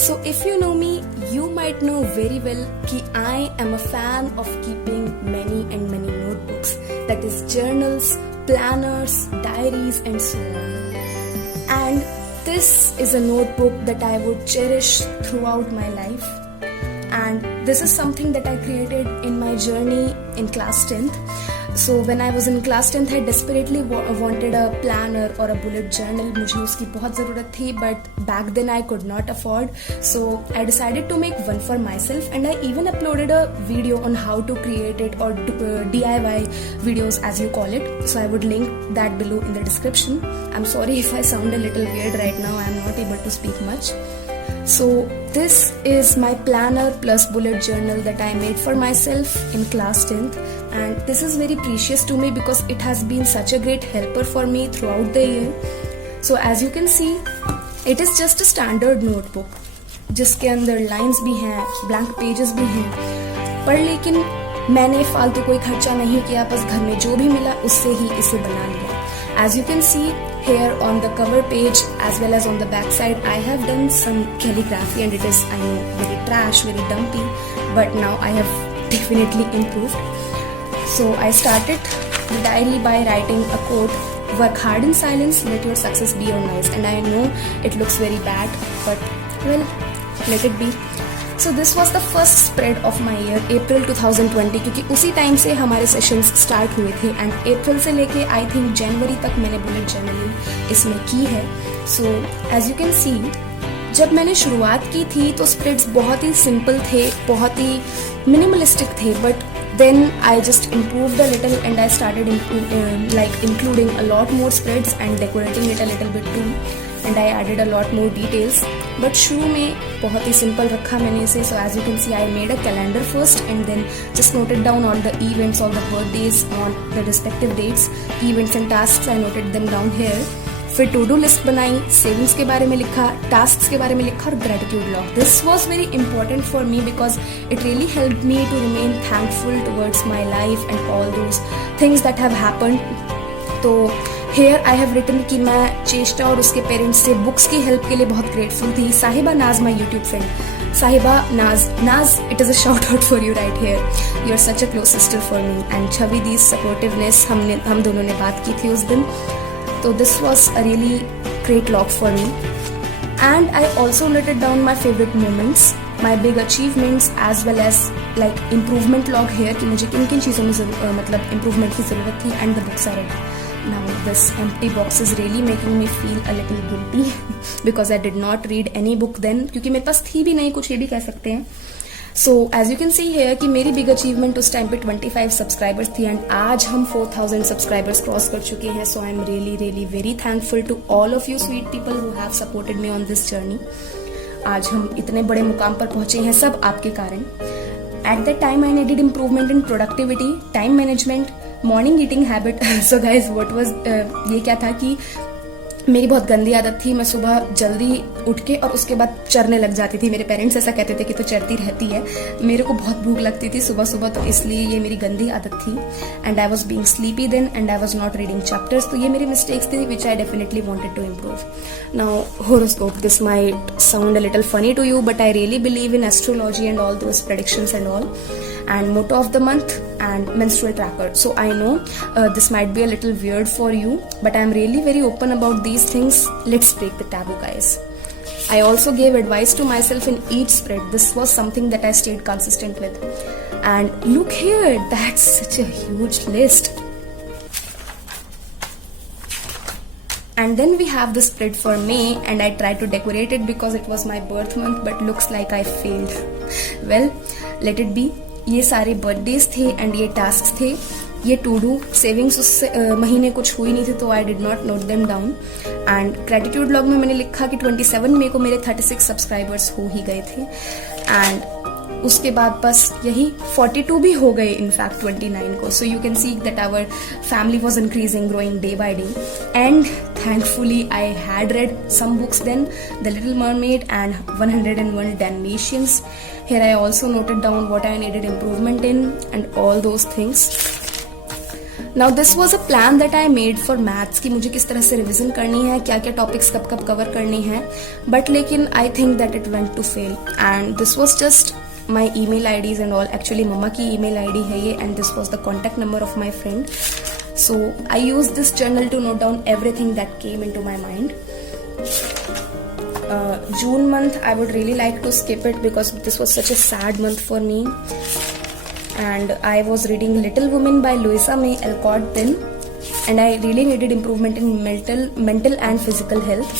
So if you know me, you might know very well कि I am a fan of keeping many and many notebooks, that is journals, planners, diaries and so on. And this is a notebook that I would cherish throughout my life. And this is something that I created in my journey in class 10th. So when I was in class 10th, I desperately wanted a planner or a bullet journal. मुझे उसकी बहुत ज़रूरत थी, but back then I could not afford. So I decided to make one for myself, and I even uploaded a video on how to create it, or DIY videos as you call it. So I would link that below in the description. I'm sorry if I sound a little weird right now. I'm not able to speak much. So this is my planner plus bullet journal that I made for myself in class 10th, and this is very precious to me because it has been such a great helper for me throughout the year. So as you can see, it is just a standard notebook जिसके अंदर lines भी हैं, blank pages भी हैं, पर लेकिन मैंने फालतू कोई खर्चा नहीं किया, बस घर में जो भी मिला उससे ही इसे बना लिया. As you can see here on the cover page as well as on the back side, I have done some calligraphy, and it is, I know, very trash, very dumpy, but now I have definitely improved. So I started the diary by writing a quote: "Work hard in silence, let your success be your noise." And I know it looks very bad, but well, let it be. So this was the first spread of my year, April 2020, क्योंकि उसी time से हमारे sessions start हुए थे, and April से लेके I think जनवरी तक मैंने बुलेट जर्नलिंग इसमें की है. So as you can see, जब मैंने शुरुआत की थी तो स्प्रेड्स बहुत ही सिंपल थे, बहुत ही मिनिमलिस्टिक थे, but then I just improved a little and I started including a lot more spreads and decorating it a little bit too, and I added a lot more details. But शुरू में बहुत ही simple रखा मैंने इसे. So as you can see, I made a calendar first and then just noted down all the events, all the birthdays on the respective dates, events and tasks. I noted them down here. फिर to do list बनाई, savings के बारे में लिखा, tasks के बारे में लिखा और gratitude log. This was very important for me because it really help me to remain thankful towards my life and all those things that have happened. तो हेयर आई हैव रिटन कि मैं चेष्टा और उसके पेरेंट्स से books की help के लिए बहुत ग्रेटफुल थी. साहिबा नाज, my YouTube friend, Sahiba Naaz, it is a shout out for you right here. You are such a close sister for me. And Chhavi दी सपोर्टिवनेस, हम दोनों ने बात की थी उस दिन. So this was a really great log for me, and I also noted down my favorite moments, my big achievements as well as like improvement log here कि मुझे किन किन चीज़ों में मतलब improvement की ज़रूरत थी, and the books I read. Now this empty box is really making me feel a little guilty because I did not read any book then, क्योंकि मेरे पास थी भी नहीं कुछ, ये भी कह सकते हैं. So as you can see here कि मेरी बिग अचीवमेंट उस टाइम पे 25 सब्सक्राइबर्स थी, एंड आज हम 4000 सब्सक्राइबर्स क्रॉस कर चुके हैं. So I am really really very thankful to all of you sweet people who have supported me on this journey. आज हम इतने बड़े मुकाम पर पहुंचे हैं सब आपके कारण. At that time I needed improvement in productivity, time management, morning eating habit. So guys what was, ये क्या था कि मेरी बहुत गंदी आदत थी, मैं सुबह जल्दी उठ के और उसके बाद चरने लग जाती थी. मेरे पेरेंट्स ऐसा कहते थे कि तो चरती रहती है. मेरे को बहुत भूख लगती थी सुबह सुबह, तो इसलिए ये मेरी गंदी आदत थी. And I was being sleepy then and I was not reading chapters. तो ये मेरी मिस्टेक्स थी which I definitely wanted to improve. Now horoscope, this might sound a little funny to you, but I really believe in astrology and all those predictions and all. And motto of the month and menstrual tracker. So I know this might be a little weird for you, but I'm really very open about these things. Let's break the taboo, guys. I also gave advice to myself in each spread. This was something that I stayed consistent with. And look here, that's such a huge list. And then we have the spread for May, and I tried to decorate it because it was my birth month, but looks like I failed. Well, let it be. ये सारे birthdays थे and ये task थे. ये to do savings उस महीने कुछ हुई नहीं थी, तो I did not note them down. And gratitude log में मैंने लिखा कि 27 मई को मेरे 36 सब्सक्राइबर्स हो ही गए थे, एंड उसके बाद बस यही 42 भी हो गए इनफैक्ट 29 को. So you can see that our family was increasing, growing day by day. And thankfully I had read some books then, The Little Mermaid and 101 Dalmatians. Here I also noted down what I needed improvement in and all those things. Now this was a plan that I made for maths कि मुझे किस तरह से revision करनी है, क्या क्या topics कब कब कवर करनी है, बट लेकिन I think that it went to fail and this was just my email IDs and all. Actually मम्मा की email ID है ये and this was the contact number of my friend. So I used this journal to note down everything that came into my mind. June month I would really like to skip it because this was such a sad month for me. And I was reading Little Women by Louisa May Alcott then, and I really needed improvement in mental and physical health.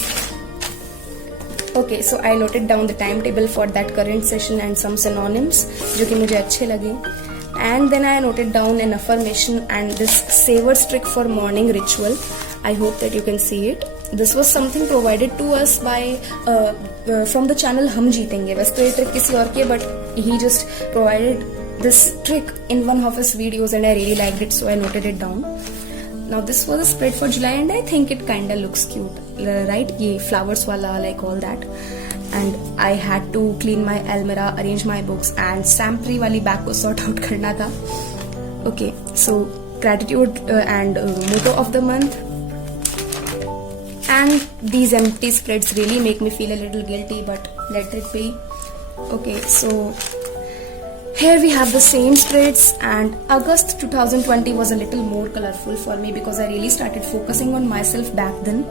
Okay, so I noted down the timetable for that current session and some synonyms जो कि मुझे अच्छे लगे. And then I noted down an affirmation and this Savor's trick for morning ritual. I hope that you can see it. This was something provided to us by from the channel हम जीतेंगे. वैसे तो ये trick किसी और की है, but he just provided this trick in one of his videos and I really liked it, so I noted it down. Now this was a spread for July and I think it kinda looks cute, right? ये flowers wala, like all that. And I had to clean my almirah, arrange my books and Sampri wali bag को sort out करना था. Okay, so gratitude and motto of the month. And these empty spreads really make me feel a little guilty, but let it be. Okay, so here we have the same spreads and August 2020 was a little more colorful for me because I really started focusing on myself back then.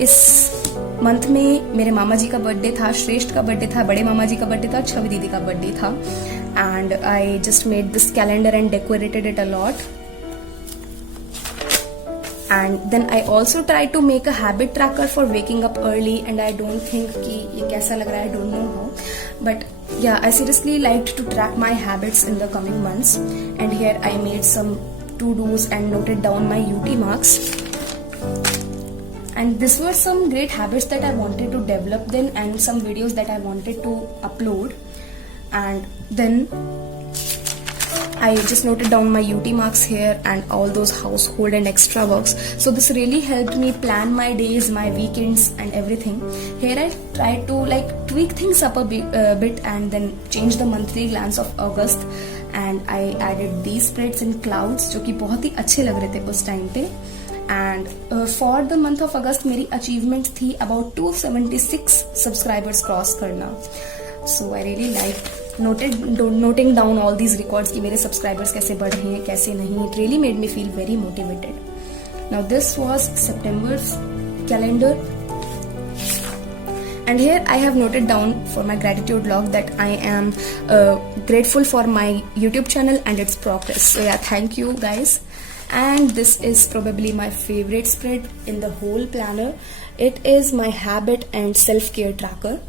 इस month में मेरे मामा जी का birthday था, श्रेष्ठ का birthday था, बड़े मामा जी का बर्थडे था, छवि दीदी का बर्थडे था and I just made this calendar and decorated it a lot. And then I also tried to make a habit tracker for waking up early and I don't think कि ये कैसा लग रहा है, I don't know how, but yeah, I seriously liked to track my habits in the coming months. And here I made some to-dos and noted down my UT marks. And these were some great habits that I wanted to develop then and some videos that I wanted to upload. And then I just noted down my UT marks here and all those household and extra works. So this really helped me plan my days, my weekends and everything. Here I tried to like tweak things up a bit and then change the monthly glance of August. And I added these spreads in clouds जो कि बहुत ही अच्छे लग रहे थे उस time पे. And for the month of August मेरी achievement थी about 276 subscribers cross करना. So I really liked noting down all these records कि मेरे subscribers कैसे बढ़ रहे हैं कैसे नहीं. It really made me feel very motivated. Now this was September's calendar and here I have noted down for my gratitude log that I am grateful for my YouTube channel and its progress. So yeah, thank you guys. And this is probably my favorite spread in the whole planner. It is my habit and self-care tracker.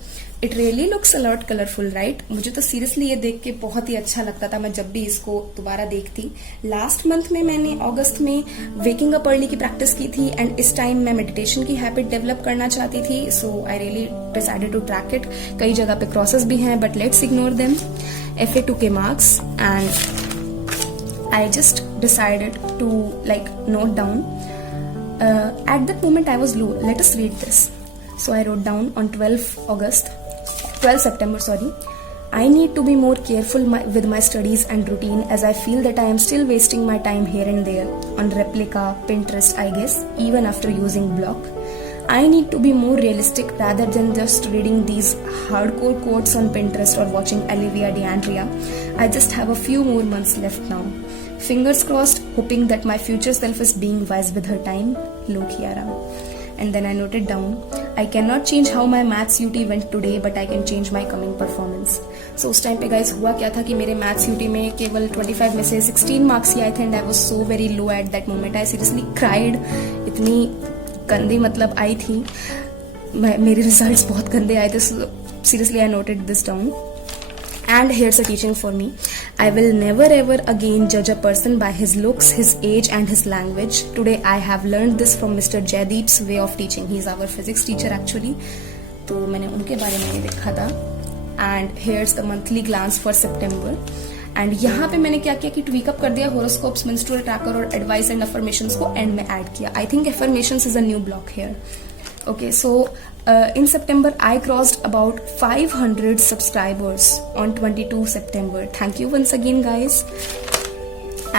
It really looks a lot colorful, right? मुझे तो seriously ये देख के बहुत ही अच्छा लगता था. मैं जब भी इसको दोबारा देखती. लास्ट मंथ में मैंने अगस्त में वेकिंग अप अर्ली की प्रैक्टिस की थी एंड इस टाइम मैं मेडिटेशन की हैबिट डेवलप करना चाहती थी. So I really decided to track it. कई जगह पे क्रॉसेस भी हैं but let's ignore them. FA2 के marks and I just decided to like note down. At that moment I was low. Let us read this. So I wrote down on 12 September, I need to be more careful with my studies and routine as I feel that I am still wasting my time here and there on Replica, Pinterest, I guess, even after using Block. I need to be more realistic rather than just reading these hardcore quotes on Pinterest or watching Olivia DeAndrea. I just have a few more months left now. Fingers crossed, hoping that my future self is being wise with her time. Lo Kiara. And then I noted down, I cannot change how my maths UT went today, but I can change my coming performance. So उस time पे guys हुआ क्या था कि मेरे maths UT में केवल 25 में से 16 मार्क्स ही आए थे and I was so very low at that moment. I seriously cried. इतनी गंदी मतलब आई थी. मेरे रिजल्ट्स बहुत गंदे आए थे. So seriously I noted this down. And here's a teaching for me. I will never ever again judge a person by his looks, his age and his language. Today I have learned this from Mr. Jaideep's way of teaching. He is our physics teacher actually. तो मैंने उनके बारे में ये देखा था. And here's the monthly glance for September. And यहाँ पे मैंने क्या किया कि ट्वीक अप कर दिया horoscopes, menstrual tracker और advice and affirmations को end में add किया. I think affirmations is a new block here. Okay, so in September I crossed about 500 subscribers on 22 September. Thank you once again guys.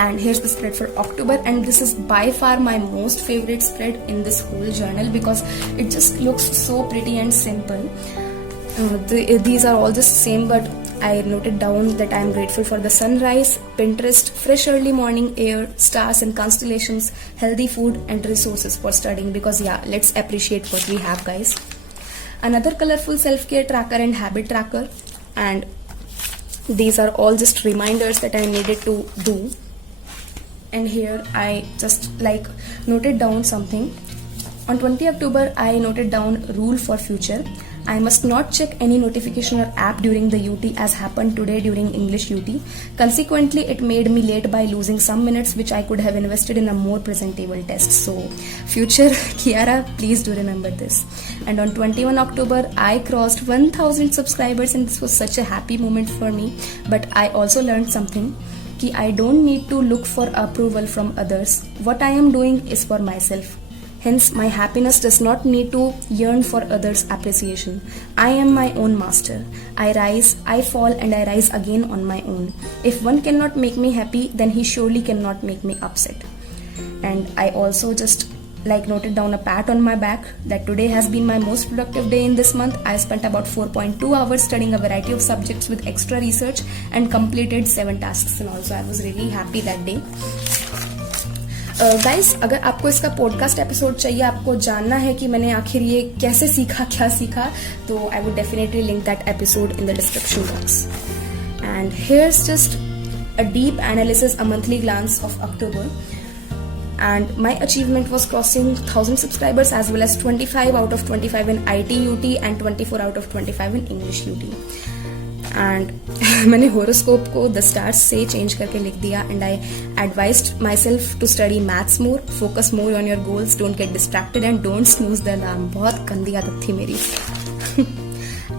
And here's the spread for October, and this is by far my most favorite spread in this whole journal because it just looks so pretty and simple. These are all just same, but I noted down that I am grateful for the sunrise, Pinterest, fresh early morning air, stars and constellations, healthy food and resources for studying, because yeah, let's appreciate what we have, guys. Another colorful self-care tracker and habit tracker, and these are all just reminders that I needed to do. And here I just like noted down something. On 20 October, I noted down rule for future. I must not check any notification or app during the UT as happened today during English UT. Consequently, it made me late by losing some minutes which I could have invested in a more presentable test. So, future Kiara, please do remember this. And on 21 October, I crossed 1000 subscribers and this was such a happy moment for me. But I also learned something. Ki I don't need to look for approval from others. What I am doing is for myself. Hence, my happiness does not need to yearn for others' appreciation. I am my own master. I rise, I fall, and I rise again on my own. If one cannot make me happy, then he surely cannot make me upset. And I also just like noted down a pat on my back that today has been my most productive day in this month. I spent about 4.2 hours studying a variety of subjects with extra research and completed 7 tasks, and also I was really happy that day. Guys, अगर आपको इसका podcast episode चाहिए, आपको जानना है कि मैंने आखिर ये कैसे सीखा, क्या सीखा, तो I would definitely link that episode in the description box. And here's just a deep analysis, a monthly glance of October. And my achievement was crossing 1000 subscribers as well as 25 out of 25 in IT UT and 24 out of 25 in English UT. And मैंने horoscope को the stars से change करके लिख दिया, and I advised myself to study maths more, focus more on your goals, don't get distracted and don't snooze the alarm. बहुत गंदी आदत थी मेरी.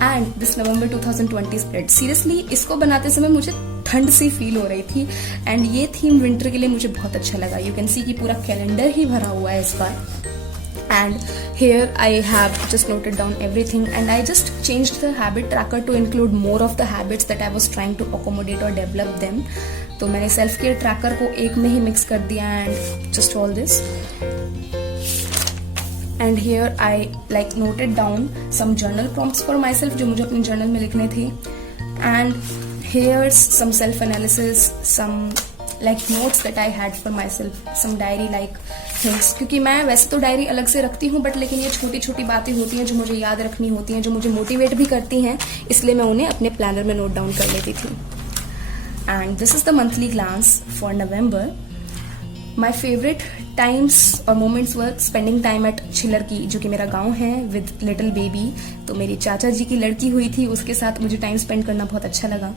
And this November 2020 spread, seriously इसको बनाते समय मुझे ठंड सी फील हो रही थी, एंड ये थीम विंटर के लिए मुझे बहुत अच्छा लगा. यू कैन सी कि पूरा कैलेंडर ही भरा हुआ है इस बार. And here I have just noted down everything, and I just changed the habit tracker to include more of the habits that I was trying to accommodate or develop them. तो मैंने self care tracker को एक में ही mix कर दिया and just all this. And here I like noted down some journal prompts for myself जो मुझे अपने journal में लिखने थे. And here's some self analysis, some like notes that I had for myself, some diary like things. क्योंकि मैं वैसे तो डायरी अलग से रखती हूँ, बट लेकिन ये छोटी छोटी बातें होती हैं जो मुझे याद रखनी होती हैं, जो मुझे मोटिवेट भी करती हैं, इसलिए मैं उन्हें अपने प्लानर में नोट डाउन कर लेती थी. And this is the monthly glance for November. My favourite times और moments were spending time at छिलरकी, जो कि मेरा गांव है, विद लिटिल बेबी. तो मेरी चाचा जी की लड़की हुई थी, उसके साथ मुझे टाइम स्पेंड करना बहुत अच्छा लगा.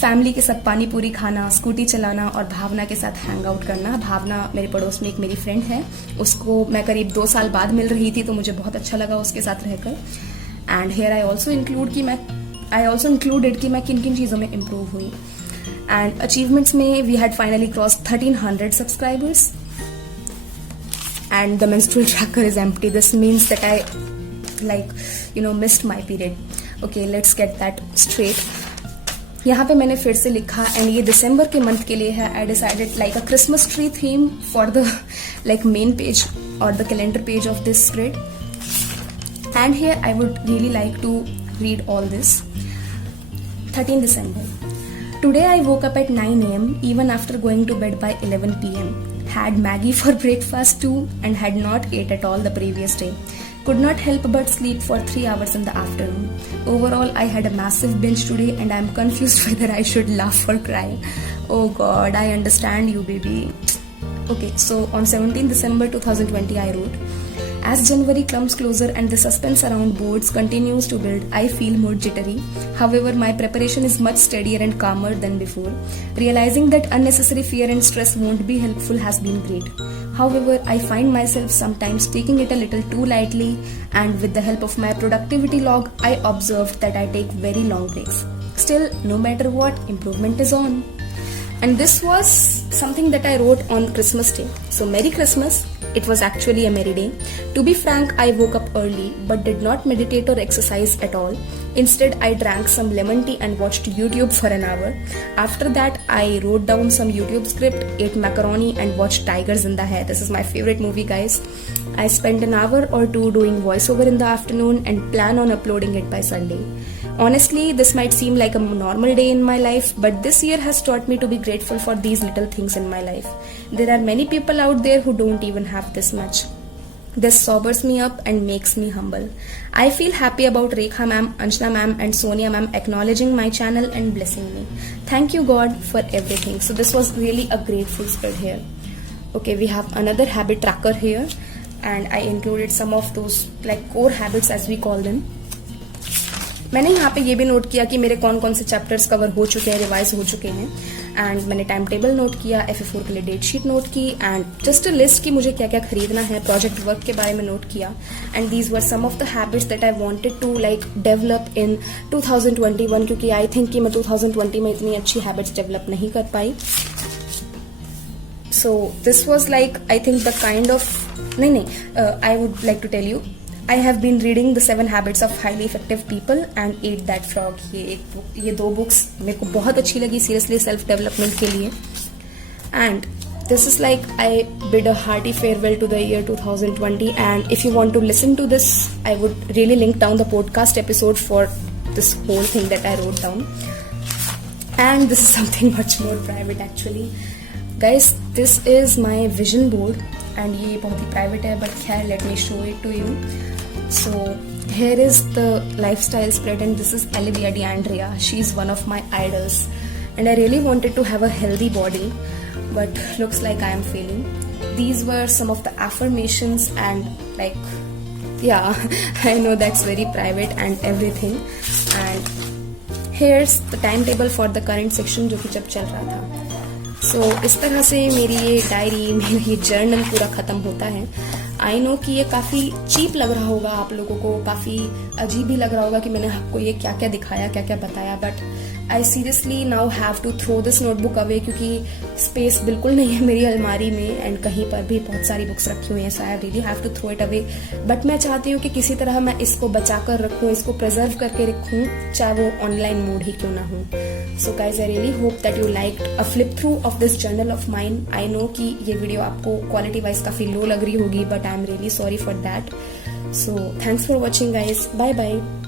फैमिली के साथ पानी पूरी खाना, स्कूटी चलाना और भावना के साथ हैंग आउट करना. भावना मेरे पड़ोस में एक मेरी फ्रेंड है, उसको मैं करीब 2 साल बाद मिल रही थी, तो मुझे बहुत अच्छा लगा उसके साथ रहकर. And here I also included कि मैं किन किन चीज़ों में इम्प्रूव हुई. एंड अचीवमेंट्स में we had finally cross 1300 subscribers. And the menstrual tracker is empty. This means that I missed my period. Okay, let's get that straight. यहाँ पे मैंने फिर से लिखा, एंड ये दिसंबर के मंथ के लिए है. I decided like a Christmas tree theme for the main page और the calendar page of this spread. And here I would really like to read all this. 13 December. Today I woke up at 9 a.m. even after going to bed by 11 p.m. Had Maggie for breakfast too and had not ate at all the previous day. Could not help but sleep for 3 hours in the afternoon. Overall, I had a massive binge today and I am confused whether I should laugh or cry. Oh God, I understand you, baby. Okay, so on 17 December 2020, I wrote, as January comes closer and the suspense around boards continues to build, I feel more jittery. However, my preparation is much steadier and calmer than before. Realizing that unnecessary fear and stress won't be helpful has been great. However, I find myself sometimes taking it a little too lightly, and with the help of my productivity log, I observed that I take very long breaks. Still, no matter what, improvement is on. And this was something that I wrote on Christmas Day. So Merry Christmas. It was actually a merry day. To be frank, I woke up early but did not meditate or exercise at all. Instead, I drank some lemon tea and watched YouTube for an hour. After that, I wrote down some YouTube script, ate macaroni and watched Tigers in the Hair. This is my favorite movie, guys. I spent an hour or two doing voiceover in the afternoon and plan on uploading it by Sunday. Honestly, this might seem like a normal day in my life, but this year has taught me to be grateful for these little things in my life. There are many people out there who don't even have this much. This sobers me up and makes me humble. I feel happy about Rekha ma'am, Anshna ma'am and Sonia ma'am acknowledging my channel and blessing me. Thank you God for everything. So this was really a grateful spread here. Okay, we have another habit tracker here, and I included some of those like core habits as we call them. मैंने यहाँ पे ये भी note किया कि मेरे कौन कौन से चैप्टर्स कवर हो चुके हैं, रिवाइज हो चुके हैं, एंड मैंने टाइम टेबल नोट किया, FA4 के लिए डेट शीट नोट की, एंड जस्ट अ लिस्ट कि मुझे क्या क्या खरीदना है, प्रोजेक्ट वर्क के बारे में नोट किया. And these were some of the habits that I wanted to like develop in 2021, क्योंकि आई थिंक कि मैं 2020 में इतनी अच्छी हैबिट्स डेवलप नहीं कर पाई. So this was like I think the kind of I would like to tell you I have been reading the 7 Habits of Highly Effective People and Eat That Frog. ये 2 books मेरे को बहुत अच्छी लगी seriously self development के लिए. And this is like I bid a hearty farewell to the year 2020, and if you want to listen to this, I would really link down the podcast episode for this whole thing that I wrote down. And this is something much more private actually. Guys, this is my vision board and ये बहुत ही private है, but खैर let me show it to you. So here is the lifestyle spread, and this is Olivia D'Andrea. She's one of my idols, and I really wanted to have a healthy body, but looks like I am failing. These were some of the affirmations, and like, yeah, I know that's very private and everything. And here's the timetable for the current section जो कि जब चल रहा था. So इस तरह से मेरी ये डायरी, मेरी ये जर्नल पूरा ख़त्म होता है. आई नो कि ये काफ़ी चीप लग रहा होगा आप लोगों को, काफ़ी अजीब भी लग रहा होगा कि मैंने आपको ये क्या क्या दिखाया, क्या क्या बताया, but I seriously now have to throw this notebook away, क्योंकि स्पेस बिल्कुल नहीं है मेरी अलमारी में, एंड कहीं पर भी बहुत सारी बुक्स रखी हुई हैं, so I really have to throw it away. But मैं चाहती हूँ कि किसी तरह मैं इसको बचा कर रखूँ, इसको प्रिजर्व करके रखूँ, चाहे वो ऑनलाइन मोड ही क्यों ना हो. So guys, I really hope that you liked a flip through of this journal of mine. I know कि ये वीडियो आपको क्वालिटी वाइज काफ़ी लो लग रही होगी, but I am really sorry for that. So thanks for watching guys. Bye bye.